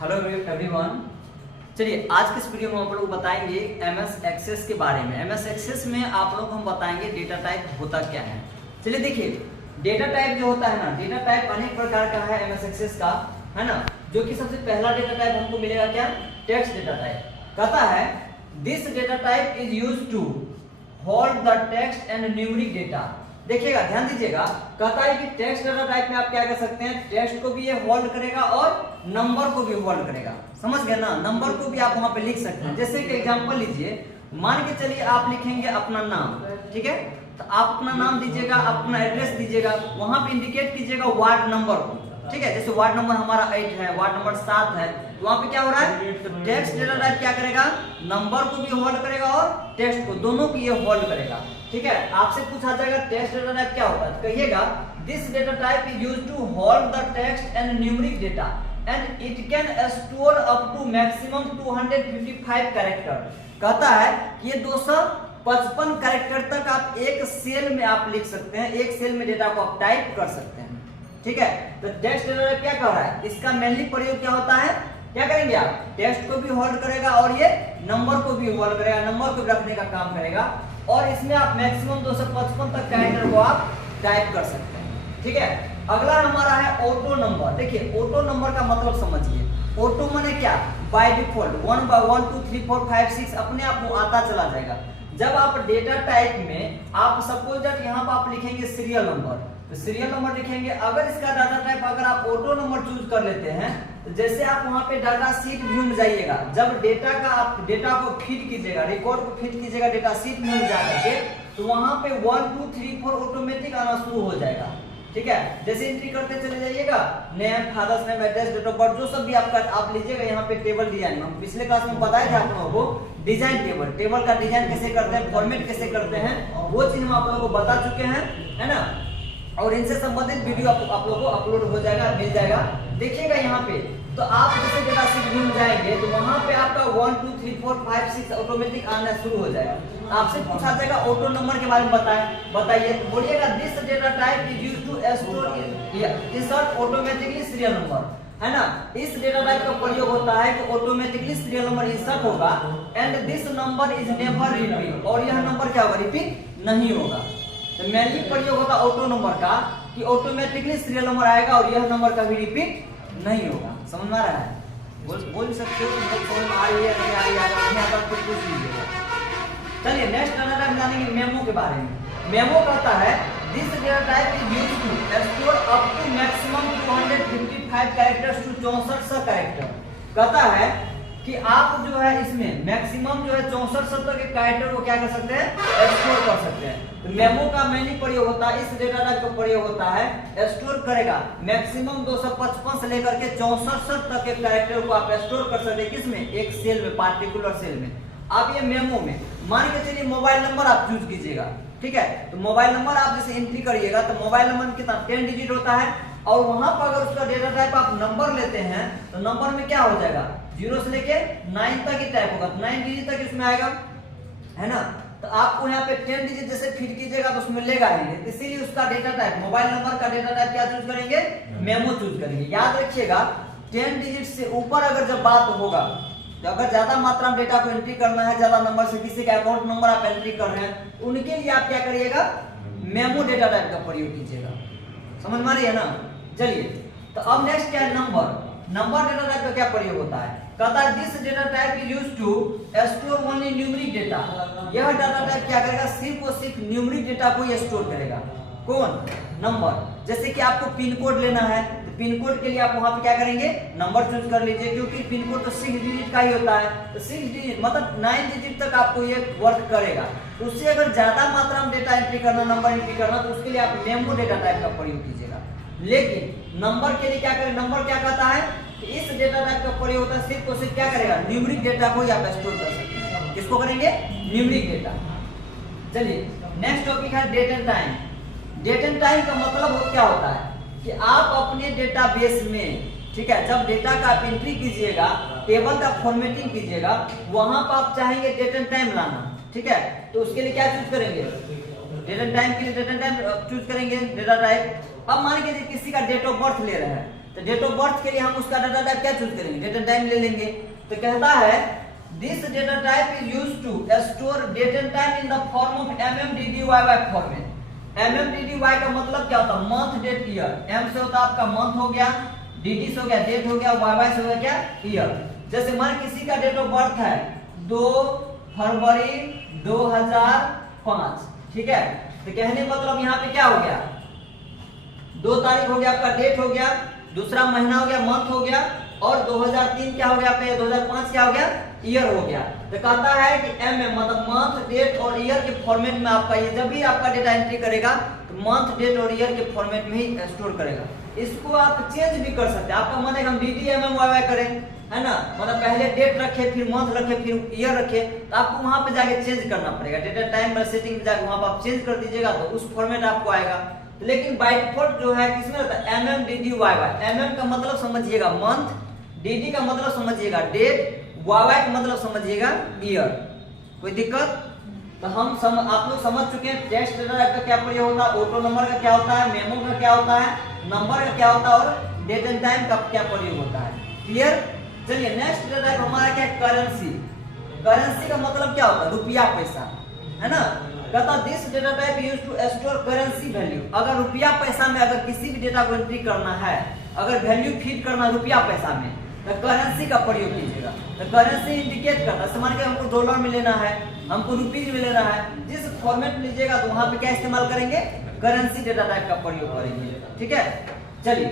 Hello everyone. चलिए आज के इस वीडियो में हम लोग बताएंगे एमएस एक्सेस के बारे में। एमएस एक्सेस में आप लोग हम बताएंगे डेटा टाइप होता क्या है। चलिए देखिए, डेटा टाइप जो होता है ना, डेटा टाइप अनेक प्रकार का है एमएस एक्सेस का, है ना। जो कि सबसे पहला डेटा टाइप हमको मिलेगा क्या, टेक्स्ट डेटा टाइप। कहता है this data type is used to hold the text and numeric data. देखिएगा, ध्यान दीजिएगा, कहता है कि टेक्स्ट डेटा टाइप में आप क्या कर सकते हैं, टेक्स्ट को भी ये होल्ड करेगा और नंबर को भी होल्ड करेगा। समझ गए ना, नंबर को भी आप वहां पे लिख सकते हैं। जैसे कि एग्जांपल लीजिए, मान के चलिए आप लिखेंगे अपना नाम, ठीक है। तो आप अपना नाम दीजिएगा, अपना एड्रेस दीजिएगा, वहां पे इंडिकेट कीजिएगा वार्ड नंबर को, ठीक है। जैसे वार्ड नंबर हमारा 8 है, वार्ड नंबर 7 है, तो वहां पे क्या हो रहा है, तो टेक्स्ट डेटा टाइप क्या करेगा, नंबर को भी होल्ड करेगा और टेक्स्ट को, दोनों को ये होल्ड करेगा, ठीक है। आपसे पूछा जाएगा टेक्स्ट डेटा टाइप क्या होता है, तो कहिएगा this data type is used to hold the text and numeric data and it can store up to maximum 255 character. कहता है कि ये 255 कैरेक्टर तक आप एक सेल में आप लिख सकते हैं, एक सेल में डेटा को आप टाइप कर सकते हैं, ठीक है। तो टेक्स्ट डेटा टाइप क्या कर रहा है, इसका मेनली प्रयोग क्या होता है, क्या करेंगे आप, टेक्स्ट को भी होल्ड करेगा और ये नंबर को भी होल्ड करेगा, नंबर को रखने का काम करेगा, और इसमें आप मैक्सिमम 255 तक कैरेक्टर को आप टाइप कर सकते हैं, ठीक है। अगला हमारा है ऑटो नंबर। देखिए ऑटो नंबर का मतलब समझिए, ऑटो माने क्या, बाय डिफॉल्ट 1 by 1 2 3 4 5 6 अपने आप वो आता चला जाएगा। जब आप डेटा टाइप में आप सपोज दैट यहाँ पर आप लिखेंगे सीरियल नंबर, तो सीरियल नंबर लिखेंगे। अगर इसका डाटा टाइप अगर आप ऑटो नंबर चूज कर लेते हैं, तो जैसे आप वहां पे डाटा शीट व्यू में जाइएगा, जब डेटा का आप डेटा को फीड कीजिएगा, रिकॉर्ड को फीड कीजिएगा डेटा शीट व्यू में जाकर के, तो वहां पे 1 2 3 4 ऑटोमेटिक आना शुरू हो जाएगा, ठीक है। जैसे एंट्री करते चले जाइएगा, name, father's name, address, date of birth, जो सब भी आपका आप लीजिएगा। यहाँ पे टेबल डिजाइन हम पिछले क्लास में बताए थे आप लोगों को, डिजाइन टेबल, टेबल का डिजाइन कैसे करते हैं, फॉर्मेट कैसे करते हैं, वो चीज हम आप लोगों को बता चुके हैं, है ना। और इनसे संबंधित वीडियो आप लोगों को अपलोड हो जाएगा, मिल जाएगा, देखिएगा यहाँ पे। तो आप जैसे डेटा शीट व्यू में जाएंगे तो वहां पे आपका 1 2 3 4 5 6 ऑटोमेटिक आना शुरू हो जाएगा। आपसे पूछा जाएगा ऑटो नंबर के बारे में बताइए, तो बोलिएगा this data type is used to store insert automatically serial number, है ना। इस डेटा टाइप का प्रयोग होता है कि ऑटोमेटिकली सीरियल नंबर इंसर्ट होगा and this number is never repeat, और यह नंबर क्या होगा, रिपीट नहीं होगा। तो मेनली प्रयोग होता है ऑटो नंबर का कि ऑटोमेटिकली सीरियल नंबर आएगा और यह नंबर कभी रिपीट नहीं होगा। समझ में आ रहा है, बोल सकते हो, समझ में आ रही है, नहीं आ रही है, नहीं आता तो पूछ लीजिएगा। चलिए नेक्स्ट डेटा टाइप जानेंगे मेमो के बारे में। मेमो कहता है this data type is used to store up to maximum 255 characters to 6400 character. कहता है कि आप जो है इसमें मैक्सिमम जो है 6400 के कैरेक्टर को क्या कर सकते हैं, स्टोर कर सकते हैं। तो मेमो का मेनली प्रयोग होता है, इस डेटा टाइप का प्रयोग होता है, स्टोर करेगा मैक्सिमम 255 से लेकर के 6400 तक के कैरेक्टर को आप स्टोर कर सकते हैं, किसमें, एक सेल में, पार्टिकुलर सेल में। आप ये मेमो में मान के चलिए मोबाइल नंबर आप चूज कीजिएगा, ठीक है। तो मोबाइल नंबर आप जैसे एंट्री करिएगा तो मोबाइल नंबर कितना 10 डिजिट होता है, और वहां पर अगर उसका डेटा टाइप आप नंबर लेते हैं तो नंबर में क्या हो जाएगा, 0 से लेके 9 तक ही टाइप होगा, 9 डिजिट तक इसमें आएगा, है ना। तो आपको यहाँ पे 10 डिजिट जैसे फीड कीजिएगा तो उसमें लेगा ही, इसीलिए उसका डेटा टाइप, मोबाइल नंबर का डेटा टाइप क्या चूज करेंगे, मेमो चूज करेंगे। याद रखिएगा 10 डिजिट से ऊपर अगर जब बात होगा, तो अगर ज्यादा मात्रा में डेटा को एंट्री करना है, ज्यादा नंबर से किसी का अकाउंट नंबर आप एंट्री कर रहे हैं, उनके लिए आप क्या करिएगा, मेमो डेटा टाइप का प्रयोग कीजिएगा। समझ में आ रही है ना। चलिए तो अब नेक्स्ट क्या है, नंबर डेटा टाइप का क्या प्रयोग होता है। कहता है this data type is used to store only numeric data. यह डाटा टाइप क्या करेगा, सिर्फ और सिर्फ न्यूमेरिक डेटा को ही स्टोर करेगा। कौन, नंबर। जैसे कि आपको पिन कोड लेना है, तो पिन कोड के लिए आप वहां पे क्या करेंगे, नंबर चूज कर लीजिए, क्योंकि पिन कोड तो 6 डिजिट का ही होता है, तो 6 डिजिट मतलब 9 डिजिट तक आपको ये वर्क करेगा। तो उससे अगर ज्यादा मात्रा में डेटा एंट्री करना, नंबर एंट्री करना, तो उसके लिए आप मेमो डेटा टाइप का प्रयोग कीजिएगा। लेकिन नंबर के लिए क्या करें, नंबर क्या कहता है, इस डेटा टाइप का प्रयोग होता है सिर्फ और सिर्फ क्या करेगा, न्यूमेरिक डेटा को आप स्टोर कर सकते हैं। किसको करेंगे, न्यूमेरिक डेटा। चलिए नेक्स्ट टॉपिक है date and time. Date and time का मतलब क्या होता है कि आप अपने डेटाबेस में, ठीक है, जब डेटा का आप एंट्री कीजिएगा, टेबल का फॉर्मेटिंग कीजिएगा, वहां पर आप चाहेंगे डेट एंड टाइम लाना, ठीक है। तो उसके लिए क्या चूज करेंगे, डेट एंड टाइम के लिए डेट एंड टाइम चूज करेंगे डेटा टाइप। अब मान लीजिए किसी का डेट ऑफ बर्थ ले रहे हैं, तो डेट ऑफ बर्थ के लिए हम उसका डेटा टाइप क्या चूज करेंगे, डेटा टाइम ले लेंगे। तो कहता है this data type is used to store date and time in the form of MMDDY format. MMDDY का मतलब क्या होता है, मंथ डेट ईयर। M से होता है आपका मंथ हो गया, DD से हो गया डेट हो गया, YY से हो गया क्या, ईयर। जैसे मान किसी का डेट ऑफ बर्थ है 2 फरवरी 2005, ठीक है। तो कहने मतलब यहाँ पे क्या हो गया, 2 तारीख हो गया आपका डेट हो गया, दूसरा महीना हो गया मंथ हो गया, और 2003 क्या हो गया पे 2005 क्या हो गया, ईयर हो गया। तो कहता है कि MM मतलब मंथ डेट और ईयर के फॉर्मेट में आपका ये जब भी आपका डेटा एंट्री करेगा तो मंथ डेट और ईयर के फॉर्मेट में ही स्टोर करेगा। इसको आप चेंज भी कर सकते हैं, आपका मन है हम DD MM YY करें, है ना, मतलब पहले डेट रखे फिर मंथ रखे फिर ईयर रखे, तो आपको वहां पे जाके चेंज करना पड़ेगा। डेटा टाइम पर सेटिंग में जाके वहां पर आप चेंज कर दीजिएगा तो उस फॉर्मेट आपको आएगा। लेकिन बाय डिफॉल्ट जो है किसमें रहता है, MMDDYY। MM का मतलब समझिएगा मंथ, DD का मतलब समझिएगा डेट, YY का मतलब समझिएगा ईयर। कोई दिक्कत? तो हम आप लोग समझ चुके हैं टेक्स्ट डेटा टाइप का क्या प्रयोग होता है, ऑटो नंबर का क्या होता है, मेमो का क्या होता है, नंबर का क्या होता है और डेट एंड टाइम का क्या प्रयोग होता है। क्लियर? चलिए नेक्स्ट डेटा टाइप हमारा क्या है, करेंसी। करेंसी का मतलब क्या होता है, रुपया पैसा, है ना। कहता this data type used to store currency value. अगर रुपया पैसा में अगर किसी भी डेटा को एंट्री करना है, अगर वैल्यू फीड करना रुपया पैसा में, तो करेंसी का प्रयोग कीजिएगा। तो करेंसी इंडिकेट करना, मान के हमको डॉलर में लेना है, हमको रुपीज में लेना है, जिस फॉर्मेट में लीजिएगा तो वहां पे क्या इस्तेमाल करेंगे, करेंसी डेटा टाइप का प्रयोग करेंगे। ठीक है, चलिए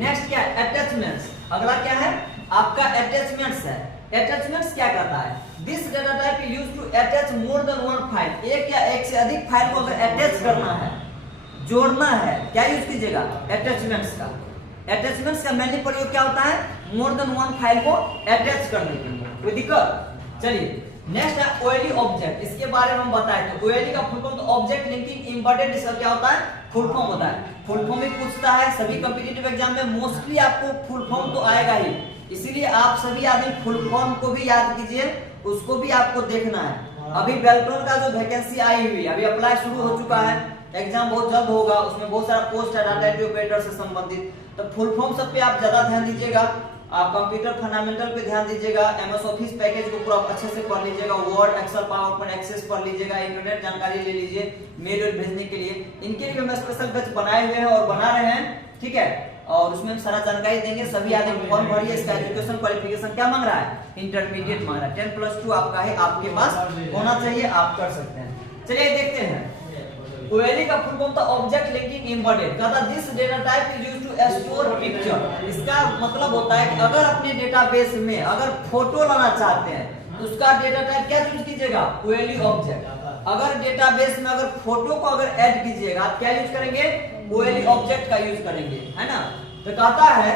नेक्स्ट क्या है, अटैचमेंट्स। अगला क्या है आपका अटैचमेंट्स है। अटैचमेंट्स क्या करता है, this data type is used to attach more than one file. एक या एक से अधिक फाइल को अगर अटैच करना है, जोड़ना है, क्या यूज कीजिएगा, अटैचमेंट्स का। अटैचमेंट्स का मेनली प्रयोग क्या होता है, मोर देन वन फाइल को अटैच करने के लिए। कोई दिक्कत? चलिए नेक्स्ट है OLE ऑब्जेक्ट। इसके बारे में हम बताए थे, OLE का फुल फॉर्म तो ऑब्जेक्ट लिंकिंग एम्बेडेड, इसका क्या होता है, फुल फॉर्म होता है। फुल फॉर्म भी पूछता है सभी कॉम्पिटिटिव एग्जाम में, मोस्टली आपको फुल फॉर्म तो आएगा ही, इसीलिए आप सभी आदमी फुल फॉर्म को भी याद कीजिए, उसको भी आपको देखना है। अभी बेल्ट्रॉन का जो वैकेंसी आई हुई है, अभी अप्लाई शुरू हो चुका है, एग्जाम बहुत जल्द होगा, उसमें बहुत सारा पोस्ट है डाटा एंट्री ऑपरेटर से संबंधित। तो फुल फॉर्म सब पे आप ज्यादा ध्यान दीजिएगा, आप कंप्यूटर फंडामेंटल पे ध्यान दीजिएगा, MS ऑफिस पैकेज को पूरा अच्छे से पढ़ लीजिएगा, Word Excel PowerPoint Access पढ़ लीजिएगा, इंटरनेट जानकारी ले लीजिए मेल भेजने के लिए। इनके लिए हम स्पेशल बैच बनाए हुए हैं और बना रहे हैं, ठीक है, और उसमें हम सारा जानकारी देंगे। सभी आदमी फॉर्म भरिए। इसका एजुकेशन क्वालिफिकेशन क्या मांग रहा है, इंटरमीडिएट मांग रहा है, 10+2 आपका है, आपके पास होना चाहिए, आप कर सकते हैं। चलिए देखते हैं, OLE का फुल फॉर्म था ऑब्जेक्ट लिंकिंग एम्बेडेड। कहता this data type is used to store picture. इसका मतलब होता है कि अगर अपने डेटाबेस में अगर फोटो लाना चाहते हैं तो उसका डेटा टाइप क्या यूज कीजिएगा, OLE ऑब्जेक्ट। अगर डेटाबेस में अगर फोटो को अगर ऐड कीजिएगा आप क्या यूज करेंगे, OLE ऑब्जेक्ट का यूज करेंगे, है ना। तो कहता है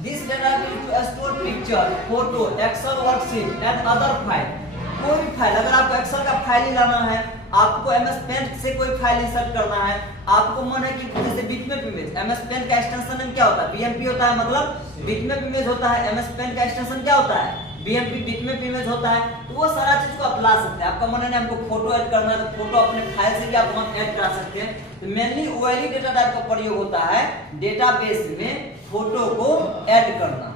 this data is to store picture, photo, Excel worksheet and other file. कोई भी फाइल, अगर आपको एक्सेल का फाइल ही लाना है, आपको MS पेंट से कोई फाइल इंसर्ट करना है, आपको मन है कि जैसे बिटमैप इमेज, MS पेंट का एक्सटेंशन नेम क्या होता है, BMP होता है, मतलब बिटमैप इमेज होता है। MS पेंट का एक्सटेंशन क्या होता है, BMP बिटमैप इमेज होता है। तो वो सारा चीज को आप ला सकते हैं। आपका मन है हमको फोटो ऐड करना है तो फोटो अपने फाइल से भी आप वहां ऐड करा सकते हैं। तो मेनली OLE डेटा टाइप का प्रयोग होता है डेटाबेस में फोटो को ऐड करना।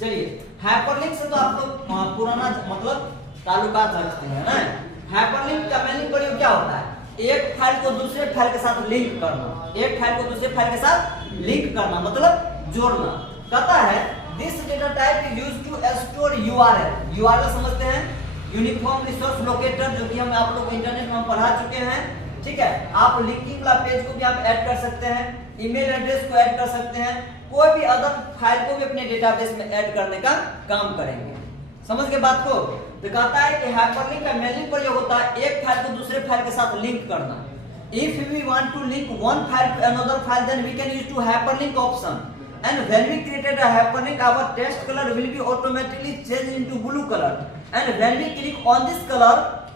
चलिए हाइपरलिंक से तो आप लोग पुराना मतलब ताल्लुकात रखते हैं ना। हाइपरलिंक का मेनली प्रयोग क्या होता है, एक फाइल को दूसरे फाइल के साथ लिंक करना, एक फाइल को दूसरे फाइल के साथ लिंक करना मतलब जोड़ना। कहता है this data type is used to store URL। URL समझते हैं, यूनिफॉर्म रिसोर्स लोकेटर, जो कि हम आप लोग को इंटरनेट में हम पढ़ा चुके हैं, ठीक है। आप लिंकिंग वाला पेज को भी आप ऐड कर सकते हैं, ईमेल एड्रेस को ऐड कर सकते हैं, कोई भी अदर फाइल को भी अपने डेटाबेस में ऐड करने का काम करेंगे। समझ के बात को? तो कहता है कि हाइपरलिंक का मेनली प्रयोग होता है एक फाइल को दूसरे फाइल के साथ लिंक करना। If we want to link one file to another file, then we can use to hyperlink option. And when we created a hyperlink, our text color will be automatically changed into blue color. And when we click on this color,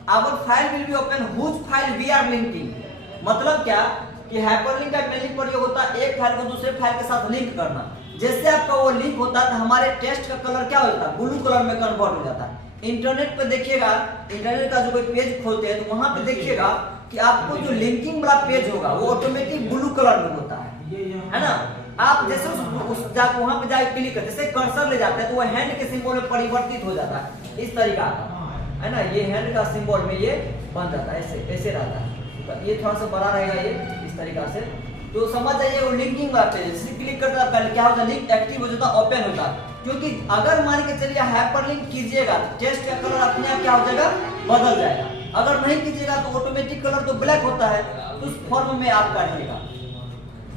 our file will be open whose file we are linking. मतलब क्या कि hyperlink का mainly प्रयोग होता है एक file को दूसरे फाइल के साथ लिंक करना। जैसे आपका वो लिंक होता है तो हमारे टेक्स्ट का कलर क्या होता है, ब्लू कलर में कन्वर्ट हो जाता है। इंटरनेट पे देखिएगा, इंटरनेट का जो कोई पेज खोलते हैं तो वहां पे देखिएगा कि आपको जो लिंकिंग वाला पेज होगा वो ऑटोमेटिक ब्लू कलर में होता है ना। आप जैसे उस जाके वहां पे जाके क्लिक करते, जैसे कर्सर ले जाते हैं तो वो हैंड के सिंबल में परिवर्तित हो जाता है, इस तरीका का है ना, ये हैंड का सिंबल में ये बन जाता है, ऐसे ऐसे रहता है। तो ये थोड़ा सा बड़ा रहेगा ये इस तरीका से, तो समझ जाइए वो लिंकिंग वाला पेज, जैसे क्लिक करते हैं पहले क्या होता है, लिंक एक्टिव हो जाता है, ओपन होता है। क्योंकि अगर मान के चलिए हाइपरलिंक कीजिएगा तो टेक्स्ट का कलर अपने आप क्या हो जाएगा, बदल जाएगा। अगर नहीं कीजिएगा तो ऑटोमेटिक कलर तो ब्लैक होता है, तो उस फॉर्म में आप काटिएगा।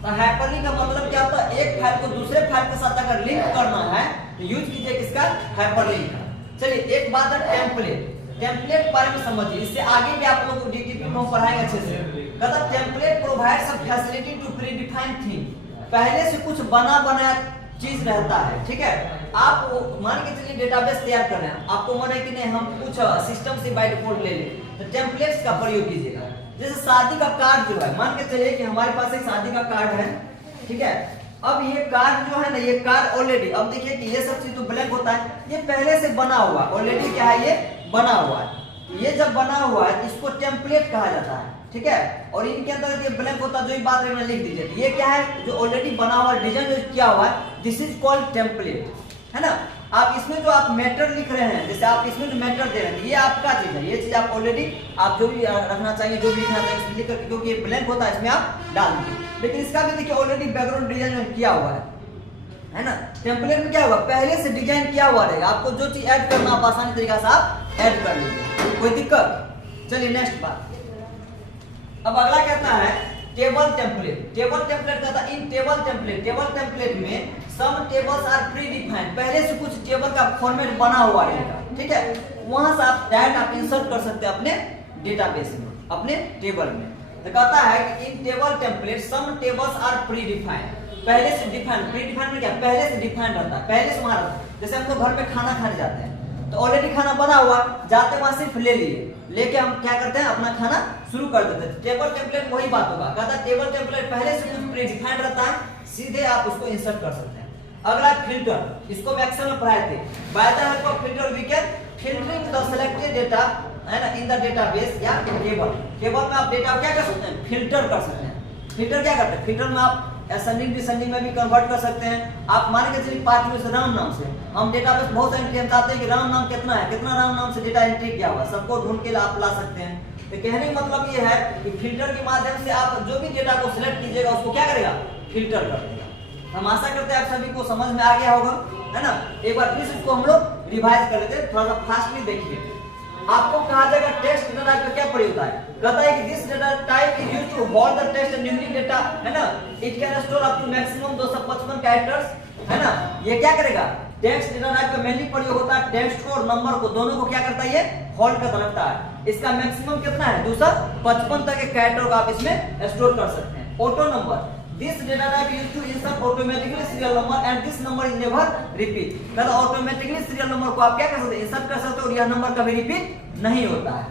तो हाइपरलिंक का मतलब क्या होता है, एक फाइल को दूसरे फाइल के साथ अगर लिंक करना है तो यूज कीजिए किसका, हाइपरलिंक का। चलिए एक बात है टेम्पलेट, टेम्पलेट के बारे में समझिए, इससे आगे भी आप लोगों को डीटीपी में पढ़ाएंगे अच्छे से। कहता template provides a facility to predefine thing, पहले से कुछ बना बनाया चीज रहता है, ठीक है। आप मान के चलिए डेटाबेस तैयार कर रहे हैं, आपको मन है कि नहीं हम कुछ सिस्टम से बाय डिफॉल्ट ले लें, तो टेम्पलेट्स का प्रयोग कीजिएगा। जैसे शादी का कार्ड जो है, मान के चलिए कि हमारे पास एक शादी का कार्ड है, ठीक है। अब ये कार्ड जो है ना, ये कार्ड ऑलरेडी, अब देखिए कि ये सब चीज तो ब्लैंक होता है, ये पहले से बना हुआ ऑलरेडी, क्या है, ये बना हुआ है। ये जब बना हुआ है इसको टेम्पलेट कहा जाता है, ठीक है। और इनके अंदर ये ब्लैंक होता है, जो बात है लिख दीजिए, ये क्या है, जो ऑलरेडी बना हुआ डिजाइन जो किया हुआ है, दिस इज कॉल्ड टेम्पलेट, है ना। आप इसमें जो आप मैटर लिख रहे हैं, जैसे आप इसमें जो मैटर दे रहे हैं, ये आपका चीज है, ये चीज आप ऑलरेडी आप जो भी रखना चाहिए, जो भी लिखना चाहिए लिख करके, क्योंकि ये ब्लैंक होता है इसमें आप डाल दीजिए। लेकिन इसका भी देखिए ऑलरेडी बैकग्राउंड डिजाइन किया हुआ है ना। टेम्पलेट में क्या हुआ, पहले से डिजाइन किया हुआ रहेगा, आपको जो चीज ऐड करना आप आसानी तरीका से आप ऐड कर लीजिए, कोई दिक्कत। चलिए नेक्स्ट बात, अब अगला कहता है टेबल टेम्पलेट। टेबल टेम्पलेट कहता है इन टेबल टेम्पलेट, टेबल टेम्पलेट में सम टेबल्स आर प्री डिफाइंड, पहले से कुछ टेबल का फॉर्मेट बना हुआ रहेगा, ठीक है। वहां से आप डायरेक्ट आप इंसर्ट कर सकते हैं अपने डेटाबेस में, अपने टेबल में। तो कहता है कि in table template some tables are pre defined, पहले से डिफाइंड, प्री डिफाइंड में क्या, पहले से डिफाइंड रहता है, पहले से वहां। जैसे हम लोग घर पे खाना खाने जाते हैं तो ऑलरेडी खाना बना हुआ, जाते वहां सिर्फ ले लिए, लेके हम क्या करते हैं, अपना खाना शुरू कर देते हैं। टेबल टेम्पलेट वही बात होगा, कहता है टेबल टेम्पलेट पहले से कुछ प्री डिफाइंड रहता है, सीधे आप उसको इंसर्ट कर सकते हैं। अगला फिल्टर, इसको मैक्सिमम में पढ़ाए थे। By the help of filter we can filtering the selected data, है ना, इन द डेटाबेस या टेबल। टेबल में आप डेटा क्या कर सकते हैं, फिल्टर कर सकते हैं। फिल्टर क्या करते हैं, फिल्टर में आप असेंडिंग डिसेंडिंग में भी कन्वर्ट कर सकते हैं। आप मान के चलिए पार्ट में से राम नाम से हम डेटाबेस बहुत सारे एंट्री चाहते हैं कि राम नाम कितना है, कितना राम नाम से डेटा एंट्री किया हुआ, सबको ढूंढ के आप ला सकते हैं। तो कहने का मतलब ये है कि फिल्टर के माध्यम से आप जो भी डेटा को सिलेक्ट कीजिएगा उसको क्या करेगा, फिल्टर कर देगा। हम आशा करते हैं आप सभी को समझ में आ गया होगा, है ना। एक बार फिर इसको हम लोग रिवाइज कर लेते हैं, थोड़ा सा फास्टली देखिए। आपको कहा जाएगा टेक्स्ट डेटा टाइप का क्या प्रयोग होता है, कहता है कि this data type is used to hold the text and numeric data, है ना। It can store up to maximum 255 characters, है ना। ये क्या करेगा, टेक्स्ट डेटा टाइप का मेनली प्रयोग होता है टेक्स्ट को और नंबर को, दोनों को क्या करता है, ये होल्ड करता रखता है। इसका मैक्सिमम कितना है, 255 तक के कैरेक्टर को आप इसमें स्टोर कर सकते हैं। Auto number, this data type used to insert automatically serial number and this number is never repeat, मतलब ऑटोमेटिकली सीरियल नंबर को आप क्या कर सकते हैं, इंसर्ट कर सकते हो और यह नंबर कभी रिपीट नहीं होता है,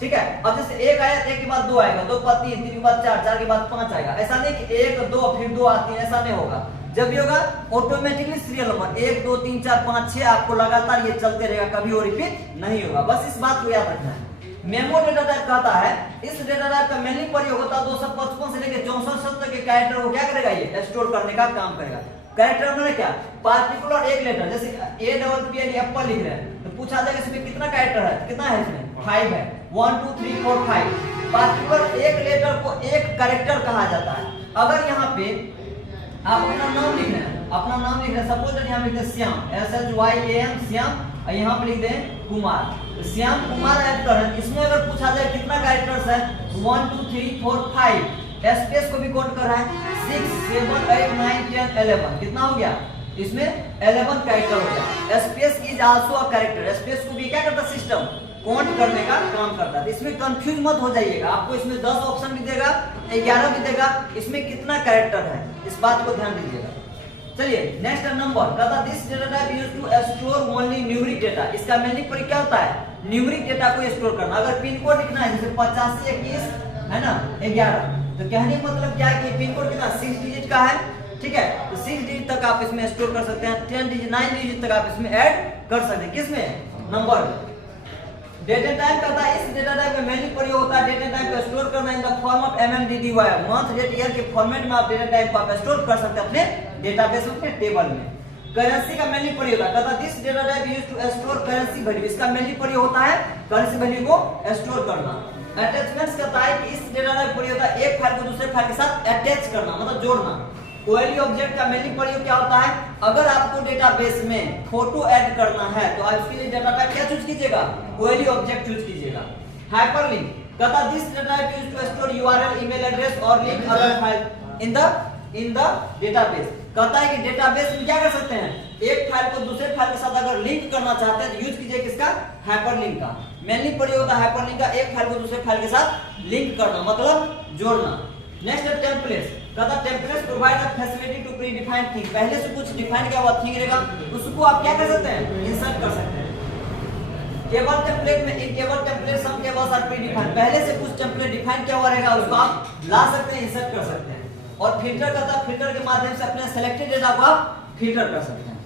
ठीक है। अब जैसे एक आया, एक के बाद दो आएगा, दो के बाद तीन, तीन के बाद चार, चार के बाद पांच आएगा, ऐसा नहीं कि एक दो फिर दो आती है, ऐसा नहीं होगा। जब भी होगा ऑटोमेटिकली सीरियल नंबर 1 2 3 4 5 6 आपको लगातार ये चलते रहेगा, कभी वो रिपीट नहीं होगा, बस इस बात को याद रखना है। मेमो डेटा टाइप कहता है इस डेटा टाइप का मेनली प्रयोग होता है 255 से लेकर 64 तक के कैरेक्टर को क्या करेगा, ये स्टोर करने का काम करेगा। कैरेक्टर में क्या, पार्टिकुलर एक लेटर, जैसे A double P L Apple लिख रहे हैं तो पूछा जाएगा इसमें कितना कैरेक्टर है, कितना है, इसमें 5 है, 1 2 3 4 5। पार्टिकुलर एक लेटर को एक कैरेक्टर कहा जाता है। अगर यहाँ पे आप अपना नाम लिख रहे हैं, अपना नाम लिख रहे हैं, सपोज दैट यहाँ लिखते हैं श्याम, SHYAM श्याम, और यहाँ पे लिख दें कुमार, तो श्याम कुमार ऐड कर रहे हैं। इसमें अगर पूछा जाए कितना कैरेक्टर्स है, 1 2 3 4 5, स्पेस को भी काउंट कर रहा है, 6 7 8 9 10 11, कितना हो गया, इसमें 11 कैरेक्टर हो गया। Space is also a character, space को भी क्या करता है, सिस्टम काउंट करने का काम करता है। इसमें कंफ्यूज मत हो जाइएगा, आपको इसमें 10 ऑप्शन भी देगा, 11 भी देगा, इसमें कितना कैरेक्टर है, इस बात को ध्यान दीजिएगा। चलिए नेक्स्ट नंबर, कहता this data type used to store only numeric data, इसका मेनली प्रयोग क्या होता है, न्यूमेरिक डेटा को स्टोर करना। अगर पिन कोड लिखना है जैसे 85 21 है ना 11, तो कहने का मतलब क्या है कि पिन कोड कितना 6 डिजिट का है, ठीक है, तो 6 डिजिट तक आप इसमें स्टोर कर सकते हैं, 10 डिजिट 9 डिजिट तक आप इसमें ऐड कर सकते हैं, किसमें, नंबर। डेटा टाइप कहता है इस डेटा टाइप में मेनली प्रयोग होता है डेटा टाइप को स्टोर करना in the form of MMDDY, month date year के फॉर्मेट में आप डेटा टाइप को आप स्टोर कर सकते हैं अपने डेटाबेस में, अपने टेबल में। करेंसी का मेनली प्रयोग होता है, कहता है this data type used to store currency value, इसका मेनली प्रयोग होता है करेंसी वैल्यू को स्टोर करना। अटैचमेंट्स कहता है कि इस डेटा टाइप प्रयोग होता है एक फाइल को दूसरे फाइल के साथ अटैच करना, मतलब जोड़ना। क्वेरी ऑब्जेक्ट का मेनली प्रयोग क्या होता है, अगर आपको डेटाबेस में फोटो ऐड करना है तो आप इसके लिए डेटा टाइप क्या चूज कीजिएगा, क्वेरी ऑब्जेक्ट चूज कीजिएगा। हाइपरलिंक कहता है this data type used to store URL, email address और link other file in the database. कहता है कि डेटाबेस में क्या कर सकते हैं, एक फाइल को दूसरे फाइल के साथ अगर लिंक करना चाहते हैं तो यूज कीजिए किसका, हाइपरलिंक का। मेनली प्रयोग होता है हाइपरलिंक का, एक फाइल को दूसरे फाइल के साथ लिंक करना, मतलब जोड़ना। नेक्स्ट है टेम्पलेट्स, कहता है templates provide the facility to pre define thing, पहले से कुछ डिफाइन किया हुआ थिंग रहेगा उसको आप क्या कर सकते हैं, इंसर्ट कर सकते हैं। टेबल टेम्पलेट में in table template some tables are pre defined, पहले से कुछ टेम्पलेट डिफाइन किया हुआ रहेगा उसको आप ला सकते हैं, इंसर्ट कर सकते हैं। और फिल्टर कहता है फिल्टर के माध्यम से अपने सेलेक्टेड डेटा को आप फिल्टर कर सकते हैं।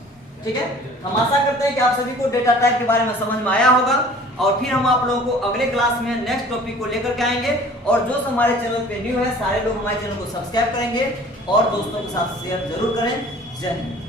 ठीक है, हम आशा करते हैं कि आप सभी को डेटा टाइप के बारे में समझ में आया होगा और फिर हम आप लोगों को अगले क्लास में नेक्स्ट टॉपिक को लेकर के आएंगे। और जो हमारे चैनल पे न्यू है सारे लोग हमारे चैनल को सब्सक्राइब करेंगे और दोस्तों के साथ शेयर जरूर करें। जय हिंद।